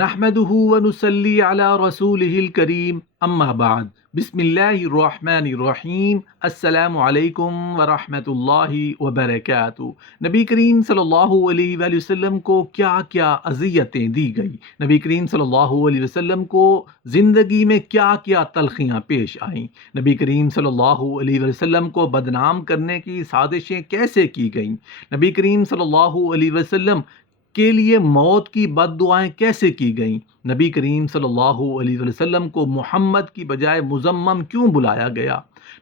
نحمده ونصلي على رسوله الكريم اما بعد بسم اللہ الرحمن الرحیم السلام علیکم ورحمۃ اللہ وبرکاتہ۔ نبی کریم صلی اللہ علیہ وآلہ وسلم کو کیا کیا اذیتیں دی گئی، نبی کریم صلی اللہ علیہ وسلم کو زندگی میں کیا کیا تلخیاں پیش آئیں، نبی کریم صلی اللہ علیہ وسلم کو بدنام کرنے کی سازشیں کیسے کی گئیں، نبی کریم صلی اللہ علیہ وسلم کے لیے موت کی بد دعائیں کیسے کی گئیں، نبی کریم صلی اللہ علیہ وسلم کو محمد کی بجائے مزمم کیوں بلایا گیا،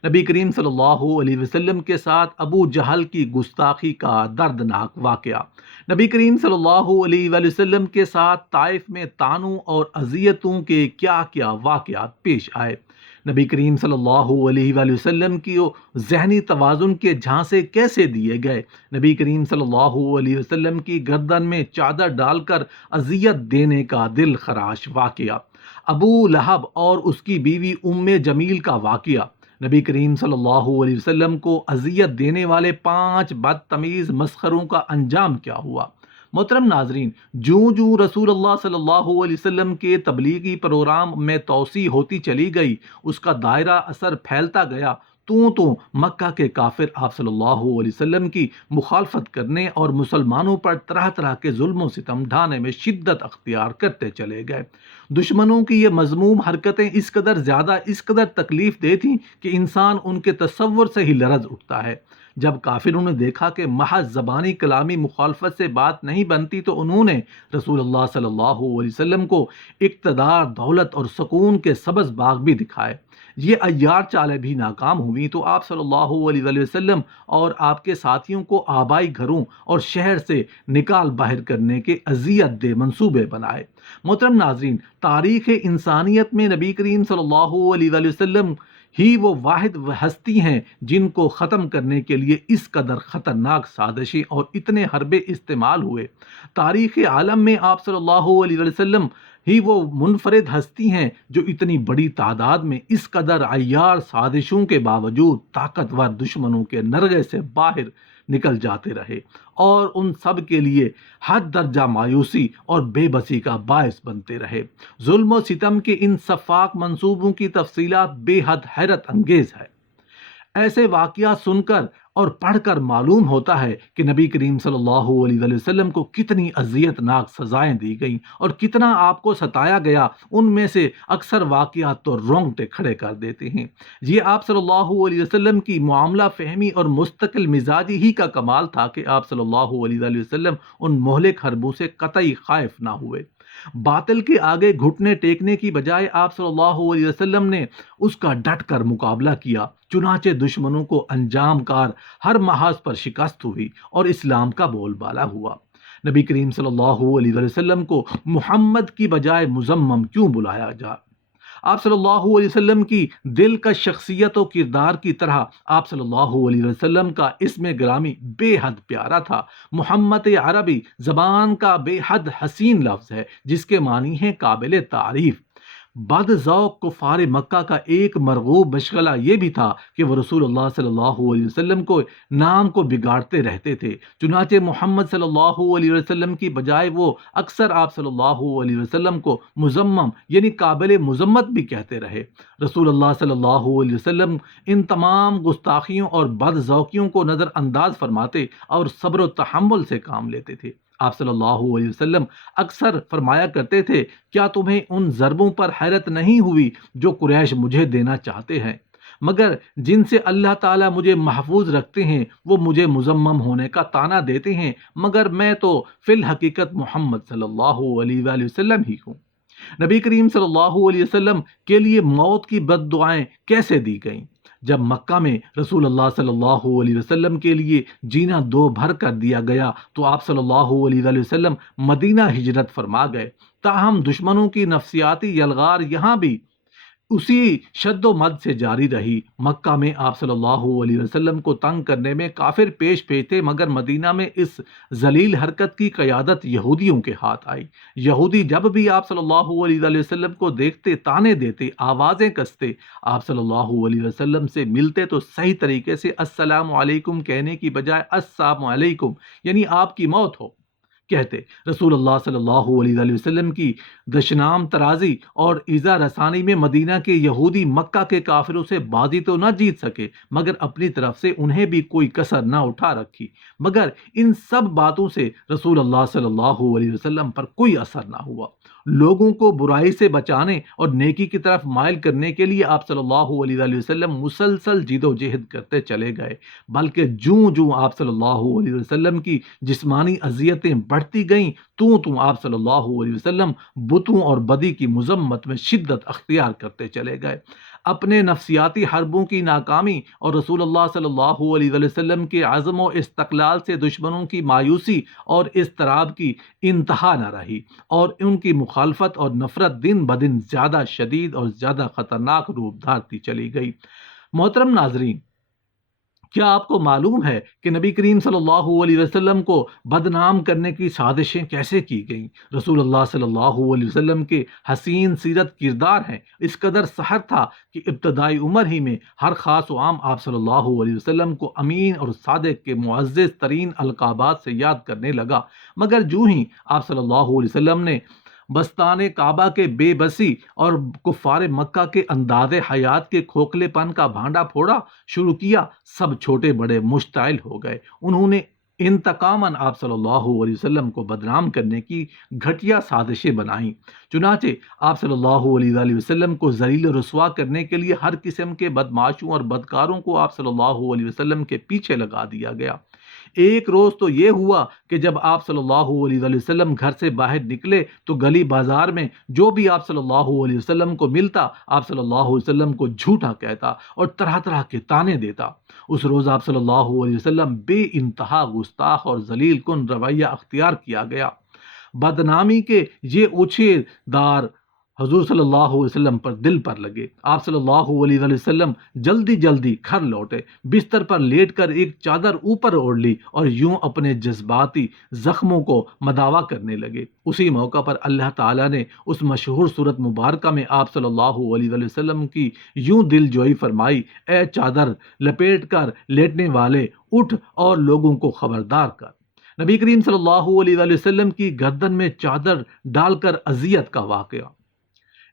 نبی کریم صلی اللہ علیہ وسلم کے ساتھ ابو جہل کی گستاخی کا دردناک واقعہ، نبی کریم صلی اللہ علیہ وسلم کے ساتھ طائف میں طعنوں اور اذیتوں کے کیا کیا واقعات پیش آئے، نبی کریم صلی اللہ علیہ وآلہ وسلم کی ذہنی توازن کے جھانسے کیسے دیے گئے، نبی کریم صلی اللہ علیہ وسلم کی گردن میں چادر ڈال کر اذیت دینے کا دل خراش واقعہ، ابو لہب اور اس کی بیوی ام جمیل کا واقعہ، نبی کریم صلی اللہ علیہ وسلم کو اذیت دینے والے 5 بدتمیز مسخروں کا انجام کیا ہوا۔ محترم ناظرین، جوں رسول اللہ صلی اللہ علیہ وسلم کے تبلیغی پروگرام میں توسیع ہوتی چلی گئی، اس کا دائرہ اثر پھیلتا گیا، تو مکہ کے کافر آپ صلی اللہ علیہ وسلم کی مخالفت کرنے اور مسلمانوں پر طرح طرح کے ظلم و ستم ڈھانے میں شدت اختیار کرتے چلے گئے۔ دشمنوں کی یہ مذموم حرکتیں اس قدر تکلیف دہ تھیں کہ انسان ان کے تصور سے ہی لرز اٹھتا ہے۔ جب کافروں نے دیکھا کہ محض زبانی کلامی مخالفت سے بات نہیں بنتی، تو انہوں نے رسول اللہ صلی اللہ علیہ وسلم کو اقتدار، دولت اور سکون کے سبز باغ بھی دکھائے۔ یہ عیار چالیں بھی ناکام ہوئیں تو آپ صلی اللہ علیہ وآلہ وسلم اور آپ کے ساتھیوں کو آبائی گھروں اور شہر سے نکال باہر کرنے کے اذیت دہ منصوبے بنائے۔ محترم ناظرین، تاریخ انسانیت میں نبی کریم صلی اللہ علیہ وآلہ وسلم ہی وہ واحد ہستی ہیں جن کو ختم کرنے کے لیے اس قدر خطرناک سازشیں اور اتنے حربے استعمال ہوئے۔ تاریخ عالم میں آپ صلی اللہ علیہ وسلم ہی وہ منفرد ہستی ہیں جو اتنی بڑی تعداد میں اس قدر عیار سازشوں کے باوجود طاقتور دشمنوں کے نرغے سے باہر نکل جاتے رہے اور ان سب کے لیے حد درجہ مایوسی اور بے بسی کا باعث بنتے رہے۔ ظلم و ستم کے ان سفاک منصوبوں کی تفصیلات بے حد حیرت انگیز ہے۔ ایسے واقعات سن کر اور پڑھ کر معلوم ہوتا ہے کہ نبی کریم صلی اللہ علیہ وآلہ وسلم کو کتنی اذیت ناک سزائیں دی گئیں اور کتنا آپ کو ستایا گیا۔ ان میں سے اکثر واقعات تو رونگٹے کھڑے کر دیتے ہیں۔ یہ آپ صلی اللہ علیہ وسلم کی معاملہ فہمی اور مستقل مزاجی ہی کا کمال تھا کہ آپ صلی اللہ علیہ وآلہ وسلم ان مہلک حربوں سے قطعی خائف نہ ہوئے۔ باطل کے آگے گھٹنے ٹیکنے کی بجائے آپ صلی اللہ علیہ وسلم نے اس کا ڈٹ کر مقابلہ کیا، چنانچہ دشمنوں کو انجام کار ہر محاذ پر شکست ہوئی اور اسلام کا بول بالا ہوا۔ نبی کریم صلی اللہ علیہ وسلم کو محمد کی بجائے مزمم کیوں بلایا جا؟ آپ صلی اللہ علیہ وسلم کی دل کا شخصیت و کردار کی طرح آپ صلی اللہ علیہ وسلم کا اسم گرامی بے حد پیارا تھا۔ محمد عربی زبان کا بے حد حسین لفظ ہے جس کے معنی ہیں قابل تعریف۔ بد ذوق کفار مکہ کا ایک مرغوب مشغلہ یہ بھی تھا کہ وہ رسول اللہ صلی اللہ علیہ وسلم کو نام کو بگاڑتے رہتے تھے، چنانچہ محمد صلی اللہ علیہ وسلم کی بجائے وہ اکثر آپ صلی اللہ علیہ وسلم کو مزمم یعنی قابل مذمت بھی کہتے رہے۔ رسول اللہ صلی اللہ علیہ وسلم ان تمام گستاخیوں اور بد ذوقیوں کو نظر انداز فرماتے اور صبر و تحمل سے کام لیتے تھے۔ آپ صلی اللہ علیہ وسلم اکثر فرمایا کرتے تھے، کیا تمہیں ان ضربوں پر حیرت نہیں ہوئی جو قریش مجھے دینا چاہتے ہیں؟ مگر جن سے اللہ تعالیٰ مجھے محفوظ رکھتے ہیں وہ مجھے مذمم ہونے کا طعنہ دیتے ہیں، مگر میں تو فی الحقیقت محمد صلی اللہ علیہ وآلہ وسلم ہی ہوں۔ نبی کریم صلی اللہ علیہ وسلم کے لیے موت کی بد دعائیں کیسے دی گئیں؟ جب مکہ میں رسول اللہ صلی اللہ علیہ وسلم کے لیے جینا دو بھر کر دیا گیا تو آپ صلی اللہ علیہ وآلہ وسلم مدینہ ہجرت فرما گئے، تاہم دشمنوں کی نفسیاتی یلغار یہاں بھی اسی شد و مد سے جاری رہی۔ مکہ میں آپ صلی اللہ علیہ وسلم کو تنگ کرنے میں کافر پیش تھے، مگر مدینہ میں اس ذلیل حرکت کی قیادت یہودیوں کے ہاتھ آئی۔ یہودی جب بھی آپ صلی اللہ علیہ وسلم کو دیکھتے طعنے دیتے، آوازیں کستے، آپ صلی اللہ علیہ وسلم سے ملتے تو صحیح طریقے سے السلام علیکم کہنے کی بجائے السلام علیکم یعنی آپ کی موت ہو کہتے۔ رسول اللہ صلی اللہ علیہ وآلہ وسلم کی دشنام ترازی اور ایذا رسانی میں مدینہ کے یہودی مکہ کے کافروں سے بازی تو نہ جیت سکے، مگر اپنی طرف سے انہیں بھی کوئی کسر نہ اٹھا رکھی، مگر ان سب باتوں سے رسول اللہ صلی اللہ علیہ وسلم پر کوئی اثر نہ ہوا۔ لوگوں کو برائی سے بچانے اور نیکی کی طرف مائل کرنے کے لیے آپ صلی اللہ علیہ وآلہ وسلم مسلسل جد و جہد کرتے چلے گئے، بلکہ جوں جوں آپ صلی اللہ علیہ وسلم کی جسمانی اذیتیں بڑھتی گئیں توں آپ صلی اللہ علیہ وسلم بتوں اور بدی کی مذمت میں شدت اختیار کرتے چلے گئے۔ اپنے نفسیاتی حربوں کی ناکامی اور رسول اللہ صلی اللہ علیہ وآلہ وسلم کے عزم و استقلال سے دشمنوں کی مایوسی اور اضطراب کی انتہا نہ رہی، اور ان کی مخالفت اور نفرت دن بدن زیادہ شدید اور زیادہ خطرناک روپ دھارتی چلی گئی۔ محترم ناظرین، کیا آپ کو معلوم ہے کہ نبی کریم صلی اللہ علیہ وسلم کو بدنام کرنے کی سازشیں کیسے کی گئیں؟ رسول اللہ صلی اللہ علیہ وسلم کے حسین سیرت کردار ہیں اس قدر سحر تھا کہ ابتدائی عمر ہی میں ہر خاص و عام آپ صلی اللہ علیہ وسلم کو امین اور صادق کے معزز ترین القابات سے یاد کرنے لگا، مگر جو ہی آپ صلی اللہ علیہ وسلم نے بستان کعبہ کے بے بسی اور کفار مکہ کے انداز حیات کے کھوکھلے پن کا بھانڈا پھوڑا شروع کیا، سب چھوٹے بڑے مشتعل ہو گئے۔ انہوں نے انتقاماً آپ صلی اللہ علیہ وسلم کو بدنام کرنے کی گھٹیا سازشیں بنائیں۔ چنانچہ آپ صلی اللہ علیہ وآلہ وسلم کو ذلیل و رسوا کرنے کے لیے ہر قسم کے بدمعاشوں اور بدکاروں کو آپ صلی اللہ علیہ وسلم کے پیچھے لگا دیا گیا۔ ایک روز تو یہ ہوا کہ جب آپ صلی اللہ علیہ وآلہ وسلم گھر سے باہر نکلے تو گلی بازار میں جو بھی آپ صلی اللہ علیہ وسلم کو ملتا، آپ صلی اللہ علیہ وسلم کو جھوٹا کہتا اور طرح طرح کے طعنے دیتا۔ اس روز آپ صلی اللہ علیہ وسلم بے انتہا گستاخ اور ذلیل کن رویہ اختیار کیا گیا۔ بدنامی کے یہ اونچے دار حضور صلی اللہ علیہ وسلم پر دل پر لگے۔ آپ صلی اللہ علیہ وآلہ وسلم جلدی جلدی گھر لوٹے، بستر پر لیٹ کر ایک چادر اوپر اوڑھ لی اور یوں اپنے جذباتی زخموں کو مداوا کرنے لگے۔ اسی موقع پر اللہ تعالیٰ نے اس مشہور سورت مبارکہ میں آپ صلی اللہ علیہ وآلہ وسلم کی یوں دل جوئی فرمائی: اے چادر لپیٹ کر لیٹنے والے، اٹھ اور لوگوں کو خبردار کر۔ نبی کریم صلی اللہ علیہ وآلہ وسلم کی گردن میں چادر ڈال کر اذیت کا واقعہ۔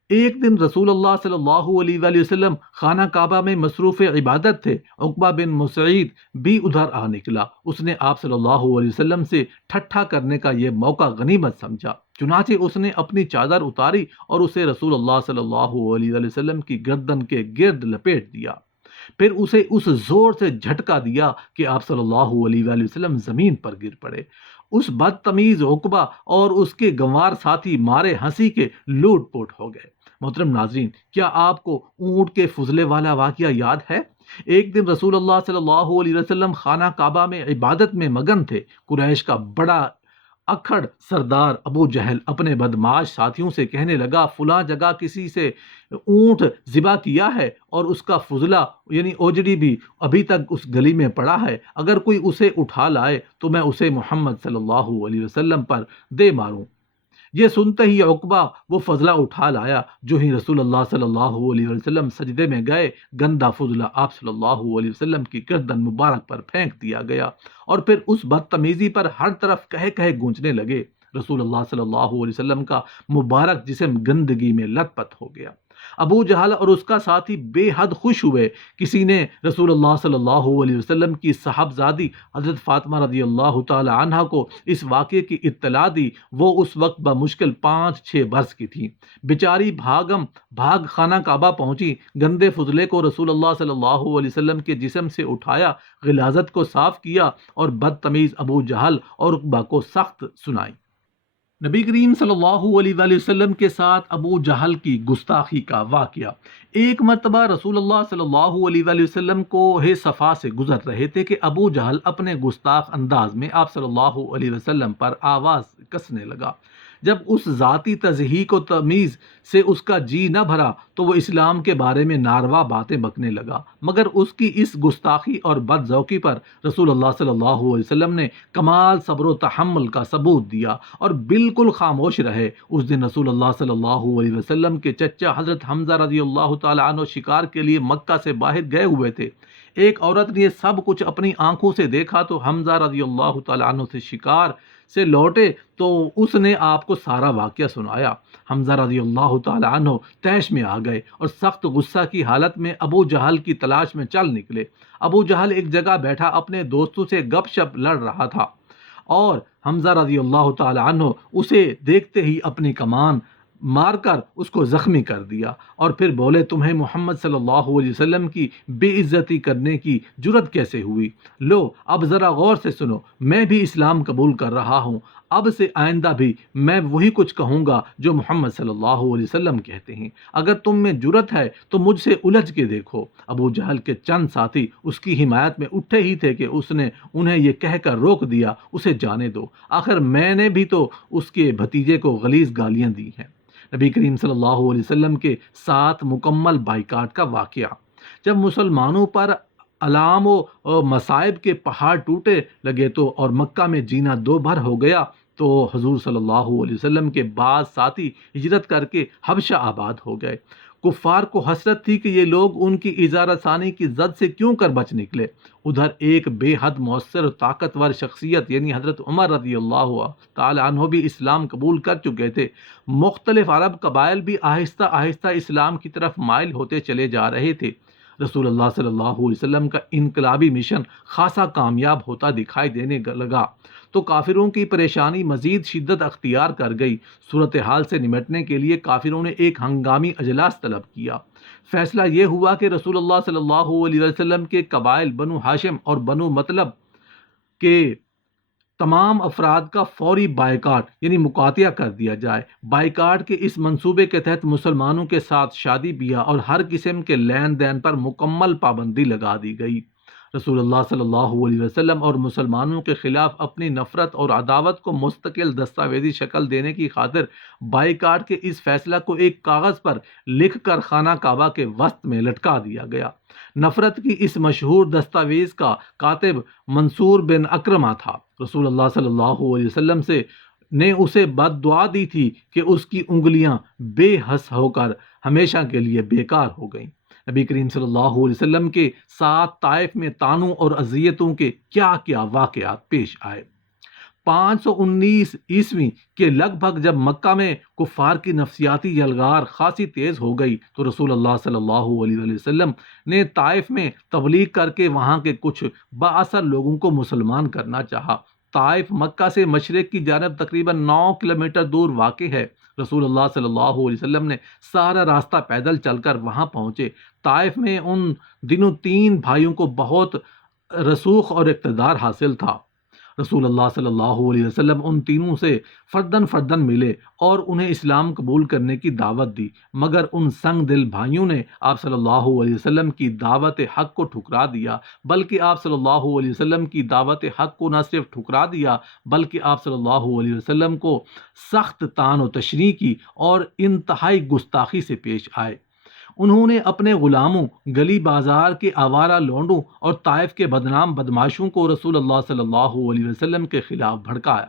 ایک دن رسول اللہ صلی اللہ علیہ وآلہ وسلم خانہ کعبہ میں مصروف عبادت تھے۔ عقبہ بن مسعید بھی ادھر آ نکلا۔ اس نے آپ صلی اللہ علیہ وسلم سے ٹھٹھا کرنے کا یہ موقع غنیمت سمجھا، چنانچہ اس نے اپنی چادر اتاری اور اسے رسول اللہ صلی اللہ علیہ وآلہ وسلم کی گردن کے گرد لپیٹ دیا، پھر اسے اس زور سے جھٹکا دیا کہ آپ صلی اللہ علیہ وآلہ وسلم زمین پر گر پڑے۔ اس بدتمیز عقبہ اور اس کے گنوار ساتھی مارے ہنسی کے لوٹ پوٹ ہو گئے۔ محترم ناظرین، کیا آپ کو اونٹ کے فضلے والا واقعہ یاد ہے؟ ایک دن رسول اللہ صلی اللہ علیہ وسلم خانہ کعبہ میں عبادت میں مگن تھے۔ قریش کا بڑا اکھڑ سردار ابو جہل اپنے بدمعاش ساتھیوں سے کہنے لگا: فلاں جگہ کسی سے اونٹ ذبح کیا ہے اور اس کا فضلہ یعنی اوجڑی بھی ابھی تک اس گلی میں پڑا ہے، اگر کوئی اسے اٹھا لائے تو میں اسے محمد صلی اللہ علیہ وسلم پر دے ماروں۔ یہ سنتے ہی عقبہ وہ فضلہ اٹھا لایا۔ جو ہی رسول اللہ صلی اللہ علیہ وسلم سجدے میں گئے، گندا فضلہ آپ صلی اللہ علیہ وسلم کی گردن مبارک پر پھینک دیا گیا، اور پھر اس بدتمیزی پر ہر طرف کہے کہے گونجنے لگے۔ رسول اللہ صلی اللہ علیہ وسلم کا مبارک جسم گندگی میں لت پت ہو گیا۔ ابو جہل اور اس کا ساتھی بے حد خوش ہوئے۔ کسی نے رسول اللہ صلی اللہ علیہ وسلم کی صاحبزادی حضرت فاطمہ رضی اللہ تعالی عنہا کو اس واقعے کی اطلاع دی۔ وہ اس وقت بمشکل 5-6 برس کی تھیں۔ بیچاری بھاگم بھاگ خانہ کعبہ پہنچی، گندے فضلے کو رسول اللہ صلی اللہ علیہ وسلم کے جسم سے اٹھایا، غلاظت کو صاف کیا اور بدتمیز ابو جہل اور عقبہ کو سخت سنائی۔ نبی کریم صلی اللہ علیہ وآلہ وسلم کے ساتھ ابو جہل کی گستاخی کا واقعہ۔ ایک مرتبہ رسول اللہ صلی اللہ علیہ وآلہ وسلم کو صفا سے گزر رہے تھے کہ ابو جہل اپنے گستاخ انداز میں آپ صلی اللہ علیہ وسلم پر آواز کسنے لگا۔ جب اس ذاتی تضحیک و تمیز سے اس کا جی نہ بھرا تو وہ اسلام کے بارے میں ناروا باتیں بکنے لگا، مگر اس کی اس گستاخی اور بد ذوقی پر رسول اللہ صلی اللہ علیہ وسلم نے کمال صبر و تحمل کا ثبوت دیا اور بالکل خاموش رہے۔ اس دن رسول اللہ صلی اللہ علیہ وسلم کے چچا حضرت حمزہ رضی اللہ تعالی عنہ شکار کے لیے مکہ سے باہر گئے ہوئے تھے۔ ایک عورت نے یہ سب کچھ اپنی آنکھوں سے دیکھا تو حمزہ رضی اللہ تعالیٰ عنہ سے شکار سے لوٹے تو اس نے آپ کو سارا واقعہ سنایا۔ حمزہ رضی اللہ تعالیٰ عنہ طیش میں آ گئے اور سخت غصہ کی حالت میں ابو جہل کی تلاش میں چل نکلے۔ ابو جہل ایک جگہ بیٹھا اپنے دوستوں سے گپ شپ لڑ رہا تھا اور حمزہ رضی اللہ تعالی عنہ اسے دیکھتے ہی اپنی کمان مار کر اس کو زخمی کر دیا اور پھر بولے تمہیں محمد صلی اللہ علیہ وسلم کی بے عزتی کرنے کی جرت کیسے ہوئی؟ لو اب ذرا غور سے سنو، میں بھی اسلام قبول کر رہا ہوں، اب سے آئندہ بھی میں وہی کچھ کہوں گا جو محمد صلی اللہ علیہ وسلم کہتے ہیں، اگر تم میں جرت ہے تو مجھ سے الجھ کے دیکھو۔ ابو جہل کے چند ساتھی اس کی حمایت میں اٹھے ہی تھے کہ اس نے انہیں یہ کہہ کر روک دیا اسے جانے دو، آخر میں نے بھی تو اس کے بھتیجے کو غلیظ گالیاں دی ہیں۔ نبی کریم صلی اللہ علیہ وسلم کے ساتھ مکمل بائیکاٹ کا واقعہ۔ جب مسلمانوں پر علام و مصائب کے پہاڑ ٹوٹے لگے تو اور مکہ میں جینا دو بھر ہو گیا تو حضور صلی اللہ علیہ وسلم کے بعض ساتھی ہجرت کر کے حبشہ آباد ہو گئے۔ کفار کو حسرت تھی کہ یہ لوگ ان کی ایذا رسانی کی زد سے کیوں کر بچ نکلے۔ ادھر ایک بے حد مؤثر و طاقتور شخصیت یعنی حضرت عمر رضی اللہ تعالی عنہ بھی اسلام قبول کر چکے تھے۔ مختلف عرب قبائل بھی آہستہ آہستہ اسلام کی طرف مائل ہوتے چلے جا رہے تھے۔ رسول اللہ صلی اللہ علیہ وسلم کا انقلابی مشن خاصا کامیاب ہوتا دکھائی دینے لگا تو کافروں کی پریشانی مزید شدت اختیار کر گئی۔ صورتحال سے نمٹنے کے لیے کافروں نے ایک ہنگامی اجلاس طلب کیا۔ فیصلہ یہ ہوا کہ رسول اللہ صلی اللہ علیہ وسلم کے قبائل بنو ہاشم اور بنو مطلب کے تمام افراد کا فوری بائیکاٹ یعنی مقاطعہ کر دیا جائے۔ بائیکاٹ کے اس منصوبے کے تحت مسلمانوں کے ساتھ شادی بیاہ اور ہر قسم کے لین دین پر مکمل پابندی لگا دی گئی۔ رسول اللہ صلی اللہ علیہ وسلم اور مسلمانوں کے خلاف اپنی نفرت اور عداوت کو مستقل دستاویزی شکل دینے کی خاطر بائیکاٹ کے اس فیصلہ کو ایک کاغذ پر لکھ کر خانہ کعبہ کے وسط میں لٹکا دیا گیا۔ نفرت کی اس مشہور دستاویز کا کاتب منصور بن اکرمہ تھا۔ رسول اللہ صلی اللہ علیہ وسلم نے اسے بد دعا دی تھی کہ اس کی انگلیاں بے حس ہو کر ہمیشہ کے لیے بیکار ہو گئیں۔ نبی کریم صلی اللہ علیہ وسلم کے ساتھ طائف میں طعنوں اور اذیتوں کے کیا کیا واقعات پیش آئے۔ 519 عیسوی کے لگ بھگ جب مکہ میں کفار کی نفسیاتی یلغار خاصی تیز ہو گئی تو رسول اللہ صلی اللہ علیہ وسلم نے طائف میں تبلیغ کر کے وہاں کے کچھ بااثر لوگوں کو مسلمان کرنا چاہا۔ طائف مکہ سے مشرق کی جانب تقریباً 9 کلومیٹر دور واقع ہے۔ رسول اللہ صلی اللہ علیہ وسلم نے سارا راستہ پیدل چل کر وہاں پہنچے۔ طائف میں ان دنوں 3 بھائیوں کو بہت رسوخ اور اقتدار حاصل تھا۔ رسول اللہ صلی اللہ علیہ وسلم ان تینوں سے فردن ملے اور انہیں اسلام قبول کرنے کی دعوت دی، مگر ان سنگ دل بھائیوں نے آپ صلی اللہ علیہ وسلم کی دعوت حق کو ٹھکرا دیا، بلکہ آپ صلی اللہ علیہ وسلم کی دعوت حق کو نہ صرف ٹھکرا دیا بلکہ آپ صلی اللہ علیہ وسلم کو سخت طعن و تشنیع کی اور انتہائی گستاخی سے پیش آئے۔ انہوں نے اپنے غلاموں، گلی بازار کے آوارہ لونڈوں اور طائف کے بدنام بدماشوں کو رسول اللہ صلی اللہ علیہ وسلم کے خلاف بھڑکایا۔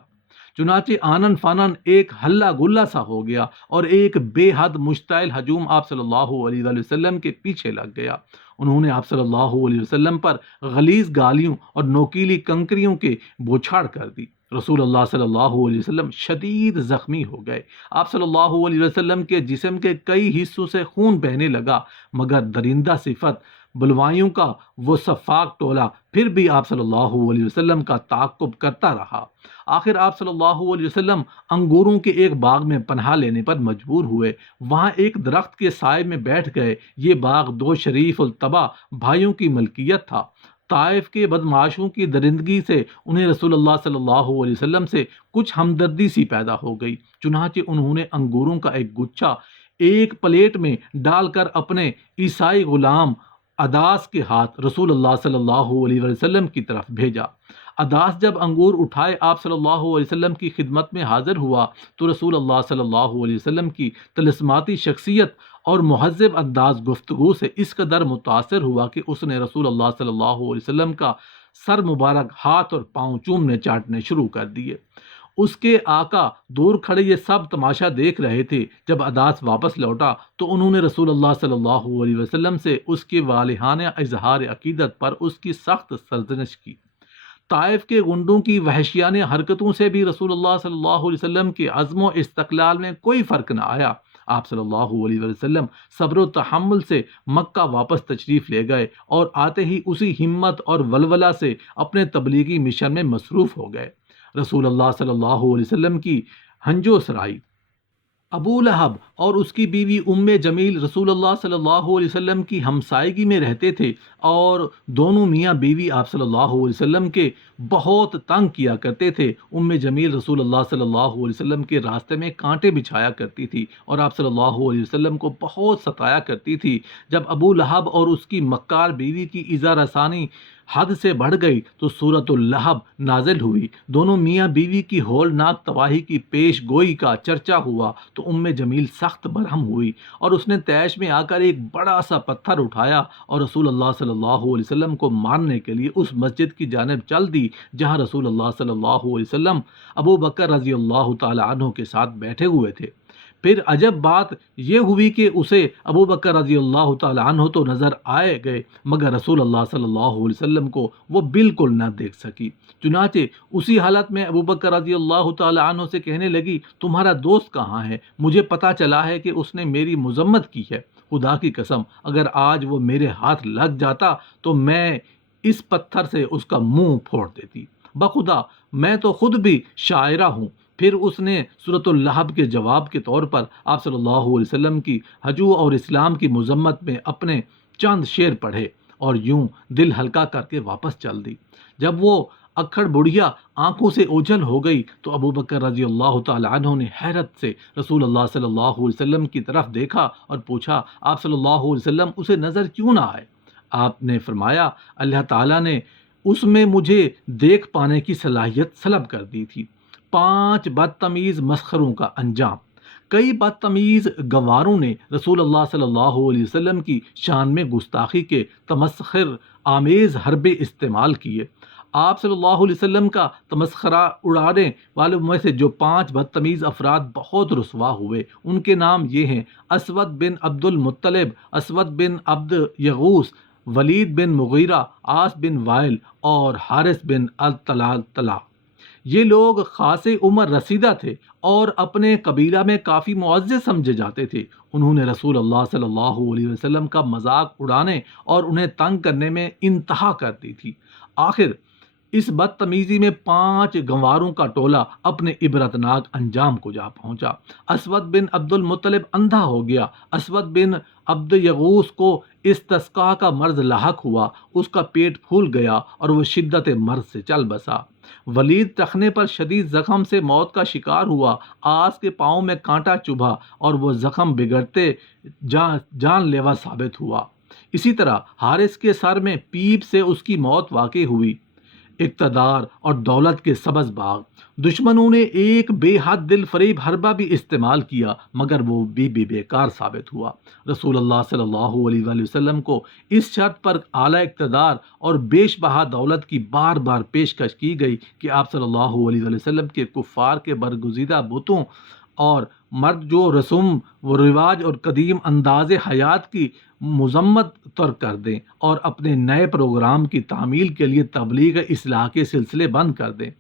چنانچہ آنن فانن ایک ہلا گلا سا ہو گیا اور ایک بے حد مشتعل ہجوم آپ صلی اللہ علیہ وسلم کے پیچھے لگ گیا۔ انہوں نے آپ صلی اللہ علیہ وسلم پر غلیظ گالیوں اور نوکیلی کنکریوں کے بوچھاڑ کر دی۔ رسول اللہ صلی اللہ علیہ وسلم شدید زخمی ہو گئے۔ آپ صلی اللہ علیہ وسلم کے جسم کے کئی حصوں سے خون بہنے لگا، مگر درندہ صفت بلوائیوں کا وہ سفاک ٹولہ پھر بھی آپ صلی اللہ علیہ وسلم کا تعاقب کرتا رہا۔ آخر آپ صلی اللہ علیہ وسلم انگوروں کے ایک باغ میں پناہ لینے پر مجبور ہوئے۔ وہاں ایک درخت کے سائے میں بیٹھ گئے۔ یہ باغ 2 شریف الطبع بھائیوں کی ملکیت تھا۔ طائف کے بدمعاشوں کی درندگی سے انہیں رسول اللہ صلی اللہ علیہ وسلم سے کچھ ہمدردی سی پیدا ہو گئی، چنانچہ انہوں نے انگوروں کا ایک گچھا ایک پلیٹ میں ڈال کر اپنے عیسائی غلام اداس کے ہاتھ رسول اللہ صلی اللہ علیہ وسلم کی طرف بھیجا۔ اداس جب انگور اٹھائے آپ صلی اللہ علیہ وسلم کی خدمت میں حاضر ہوا تو رسول اللہ صلی اللہ علیہ وسلم کی طلسماتی شخصیت اور مہذب انداز گفتگو سے اس قدر متاثر ہوا کہ اس نے رسول اللہ صلی اللہ علیہ وسلم کا سر مبارک، ہاتھ اور پاؤں چومنے چاٹنے شروع کر دیے۔ اس کے آقا دور کھڑے یہ سب تماشا دیکھ رہے تھے۔ جب عداس واپس لوٹا تو انہوں نے رسول اللہ صلی اللہ علیہ وسلم سے اس کے والہانہ اظہار عقیدت پر اس کی سخت سرزنش کی۔ طائف کے گنڈوں کی وحشیانہ حرکتوں سے بھی رسول اللہ صلی اللہ علیہ وسلم کے عزم و استقلال میں کوئی فرق نہ آیا۔ آپ صلی اللہ علیہ وسلم صبر و تحمل سے مکہ واپس تشریف لے گئے اور آتے ہی اسی ہمت اور ولولہ سے اپنے تبلیغی مشن میں مصروف ہو گئے۔ رسول اللہ صلی اللہ علیہ وسلم کی ہنجو سرائی۔ ابو لہب اور اس کی بیوی ام جمیل رسول اللہ صلی اللہ علیہ وسلم کی ہمسائیگی میں رہتے تھے اور دونوں میاں بیوی آپ صلی اللہ علیہ وسلم کے بہت تنگ کیا کرتے تھے۔ ام جمیل رسول اللہ صلی اللہ علیہ وسلم کے راستے میں کانٹے بچھایا کرتی تھی اور آپ صلی اللہ علیہ وسلم کو بہت ستایا کرتی تھی۔ جب ابو لہب اور اس کی مکار بیوی کی ایذا رسانی حد سے بڑھ گئی تو سورۃ اللہب نازل ہوئی۔ دونوں میاں بیوی کی ہولناک تباہی کی پیش گوئی کا چرچا ہوا تو ام جمیل سخت برہم ہوئی اور اس نے طیش میں آ کر ایک بڑا سا پتھر اٹھایا اور رسول اللہ صلی اللہ علیہ وسلم کو مارنے کے لیے اس مسجد کی جانب چل دی جہاں رسول اللہ صلی اللہ علیہ وسلم ابو بکر رضی اللہ تعالی عنہ کے ساتھ بیٹھے ہوئے تھے۔ پھر عجب بات یہ ہوئی کہ اسے ابو بکر رضی اللہ تعالی عنہ تو نظر آئے گئے مگر رسول اللہ صلی اللہ علیہ وسلم کو وہ بالکل نہ دیکھ سکی۔ چنانچہ اسی حالت میں ابو بکر رضی اللہ تعالی عنہ سے کہنے لگی، تمہارا دوست کہاں ہے؟ مجھے پتہ چلا ہے کہ اس نے میری مذمت کی ہے۔ خدا کی قسم اگر آج وہ میرے ہاتھ لگ جاتا تو میں اس پتھر سے اس کا منہ پھوڑ دیتی۔ بخدا میں تو خود بھی شاعرہ ہوں۔ پھر اس نے سورۃ اللہب کے جواب کے طور پر آپ صلی اللہ علیہ وسلم کی ہجو اور اسلام کی مذمت میں اپنے چند شعر پڑھے اور یوں دل ہلکا کر کے واپس چل دی۔ جب وہ اکھڑ بڑھیا آنکھوں سے اوجھل ہو گئی تو ابو بکر رضی اللہ تعالی عنہ نے حیرت سے رسول اللہ صلی اللہ علیہ وسلم کی طرف دیکھا اور پوچھا، آپ صلی اللہ علیہ وسلم اسے نظر کیوں نہ آئے؟ آپ نے فرمایا، اللہ تعالیٰ نے اس میں مجھے دیکھ پانے کی صلاحیت سلب کر دی تھی۔ 5 بدتمیز مسخروں کا انجام۔ کئی بدتمیز گواروں نے رسول اللہ صلی اللہ علیہ وسلم کی شان میں گستاخی کے تمسخر آمیز حربے استعمال کیے۔ آپ صلی اللہ علیہ وسلم کا تمسخرہ اڑانے والوں میں سے جو 5 بدتمیز افراد بہت رسوا ہوئے ان کے نام یہ ہیں: اسود بن عبد المطلب، اسود بن عبد یغوث، ولید بن مغیرہ، عاص بن وائل اور حارث بن الطلحہ۔ یہ لوگ خاص عمر رسیدہ تھے اور اپنے قبیلہ میں کافی معزز سمجھے جاتے تھے۔ انہوں نے رسول اللہ صلی اللہ علیہ وسلم کا مذاق اڑانے اور انہیں تنگ کرنے میں انتہا کر دی تھی۔ آخر اس بدتمیزی میں 5 گنواروں کا ٹولہ اپنے عبرتناک انجام کو جا پہنچا۔ اسود بن عبد المطلب اندھا ہو گیا۔ اسود بن عبد یغوث کو استسقاء کا مرض لاحق ہوا، اس کا پیٹ پھول گیا اور وہ شدت مرض سے چل بسا۔ ولید ٹخنے پر شدید زخم سے موت کا شکار ہوا۔ آس کے پاؤں میں کانٹا چبھا اور وہ زخم بگڑتے جان لیوا ثابت ہوا۔ اسی طرح حارث کے سر میں پیپ سے اس کی موت واقع ہوئی۔ اقتدار اور دولت کے سبز باغ۔ دشمنوں نے ایک بے حد دل فریب حربہ بھی استعمال کیا مگر وہ بھی بیکار ثابت ہوا۔ رسول اللہ صلی اللہ علیہ وآلہ وسلم کو اس شرط پر اعلیٰ اقتدار اور بیش بہا دولت کی بار بار پیشکش کی گئی کہ آپ صلی اللہ علیہ وآلہ وسلم کے کفار کے برگزیدہ بتوں اور مرد جو رسوم و رواج اور قدیم انداز حیات کی مذمت ترک کر دیں اور اپنے نئے پروگرام کی تعمیل کے لیے تبلیغ اصلاح کے سلسلے بند کر دیں۔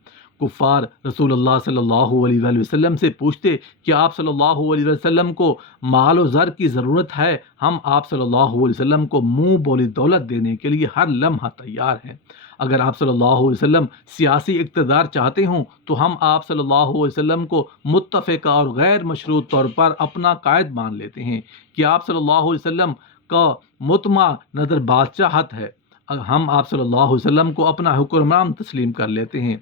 کفار رسول اللہ صلی اللہ علیہ وآلہ وسلم سے پوچھتے کہ آپ صلی اللہ علیہ وسلم کو مال و زر کی ضرورت ہے، ہم آپ صلی اللہ علیہ وسلم کو منہ بولی دولت دینے کے لیے ہر لمحہ تیار ہیں۔ اگر آپ صلی اللہ علیہ وسلم سیاسی اقتدار چاہتے ہوں تو ہم آپ صلی اللہ علیہ وسلم کو متفقہ اور غیر مشروط طور پر اپنا قائد مان لیتے ہیں کہ آپ صلی اللہ علیہ وسلم کا مطمع نظر بادشاہت ہے، ہم آپ صلی اللہ علیہ وسلم کو اپنا حکمران تسلیم کر لیتے ہیں۔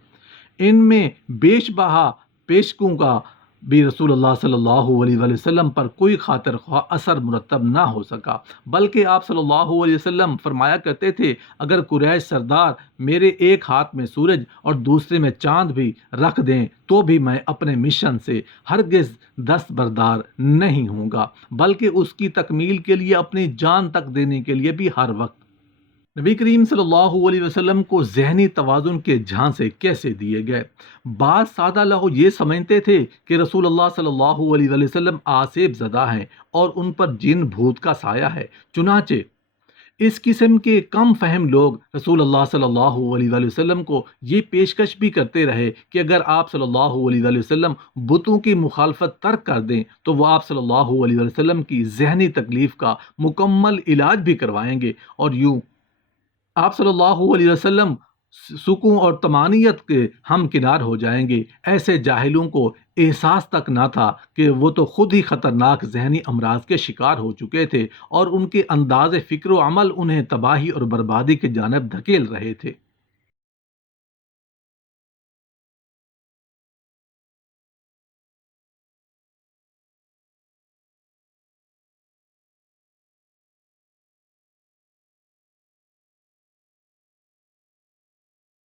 ان میں بیش بہا پیشکوں کا بھی رسول اللہ صلی اللہ علیہ وآلہ وسلم پر کوئی خاطر خواہ اثر مرتب نہ ہو سکا، بلکہ آپ صلی اللہ علیہ وسلم فرمایا کرتے تھے، اگر قریش سردار میرے ایک ہاتھ میں سورج اور دوسرے میں چاند بھی رکھ دیں تو بھی میں اپنے مشن سے ہرگز دستبردار نہیں ہوں گا، بلکہ اس کی تکمیل کے لیے اپنی جان تک دینے کے لیے بھی ہر وقت نبی کریم صلی اللہ علیہ وسلم کو ذہنی توازن کے جھانسے کیسے دیے گئے؟ بعض سادہ لوگ یہ سمجھتے تھے کہ رسول اللہ صلی اللہ علیہ وسلم آسیب زدہ ہیں اور ان پر جن بھوت کا سایہ ہے۔ چنانچہ اس قسم کے کم فہم لوگ رسول اللہ صلی اللہ علیہ وسلم کو یہ پیشکش بھی کرتے رہے کہ اگر آپ صلی اللہ علیہ وسلم بتوں کی مخالفت ترک کر دیں تو وہ آپ صلی اللہ علیہ وسلم کی ذہنی تکلیف کا مکمل علاج بھی کروائیں گے، اور یوں آپ صلی اللہ علیہ وسلم سکون اور طمانینت کے ہم کنار ہو جائیں گے۔ ایسے جاہلوں کو احساس تک نہ تھا کہ وہ تو خود ہی خطرناک ذہنی امراض کے شکار ہو چکے تھے، اور ان کے انداز فکر و عمل انہیں تباہی اور بربادی کی جانب دھکیل رہے تھے۔